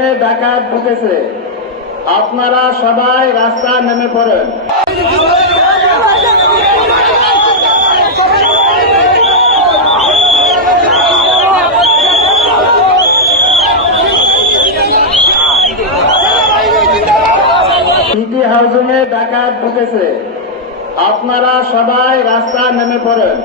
হাউজিংয়ে ডাকাত ঢুকেছে, আপনারা সবাই রাস্তায় নেমে পড়েন। সিটি হাউজিংয়ে ডাকাত ঢুকেছে, আপনারা সবাই রাস্তায় নেমে পড়েন।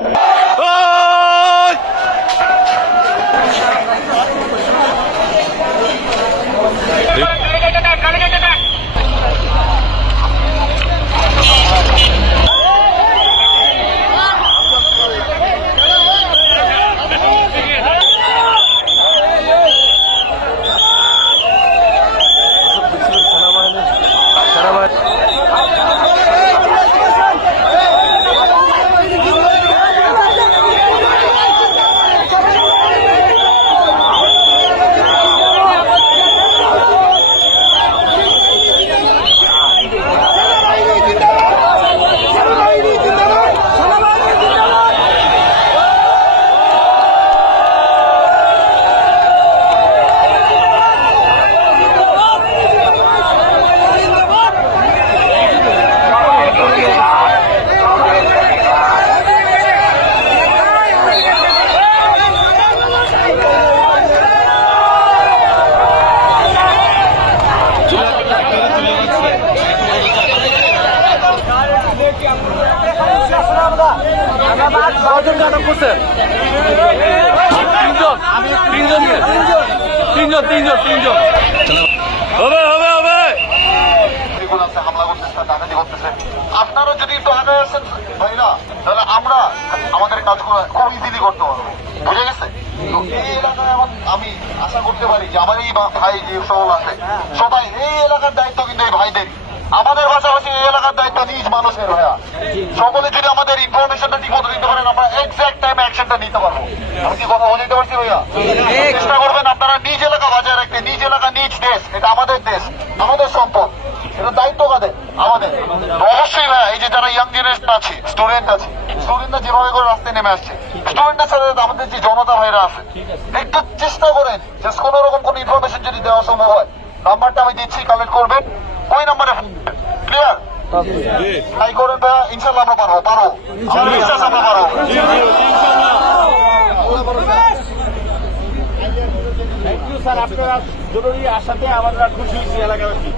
আপনারা যদি একটু আগে আসেন ভাইরা, তাহলে আমরা আমাদের কাজগুলো খুব ইজিলি করতে পারবো। বুঝে গেছে? এই এলাকায় আমি আশা করতে পারি যে আমার এই ভাই যে সকল আছে সবাই এই এলাকার দায়িত্ব কিন্তু এই ভাইদের, আমাদের পাশাপাশি এই এলাকার দায়িত্ব নিজ মানুষের ভাইয়া। সকলে যদি আমাদের ইনফরমেশনটা ঠিক মতো দিতে পারেন, আমরা এক্সাক্ট টাইমে অ্যাকশনটা নিতে পারবো। আমি কি কথা বুঝতে পারছি ভাইয়া? চেষ্টা করবেন আপনারা নিজ এলাকা বজায় রাখতে। নিজ এলাকা নিজ দেশ, এটা আমাদের দেশ, আমাদের সম্পদ, এটা দায়িত্ব কাদের? আমাদের। অবশ্যই ভাইয়া, এই যে যারা ইয়াং জেনারেশন আছে, স্টুডেন্ট আছে, স্টুডেন্টরা যেভাবে করে রাস্তায় নেমে আসছে, স্টুডেন্টের সাথে আমাদের যে জনতা ভাইরা আছে, একটু চেষ্টা করেন যে কোনো রকম কোন ইনফরমেশন যদি দেওয়া সম্ভব হয়, নাম্বারটা আমি দিচ্ছি, কালেক্ট করবেন। ওই নাম্বারে ক্লিয়ার ট্রাই করেন ভাইয়া, ইনশাল্লাহ আমরা পারবো। আমার বিশ্বাস আমরা পারবো। স্যার, আপনারা জরুরি আসাতে আমরা খুশি হয়েছি এলাকাবাসী।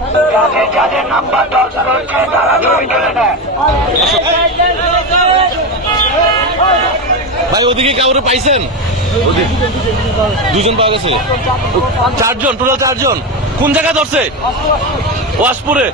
ভাই ওদিকে কাউরে পাইছেন? দুজন পাওয়া গেছে, চারজন, টোটাল চারজন। কোন জায়গায় ধরছে? ওয়াশপুরে।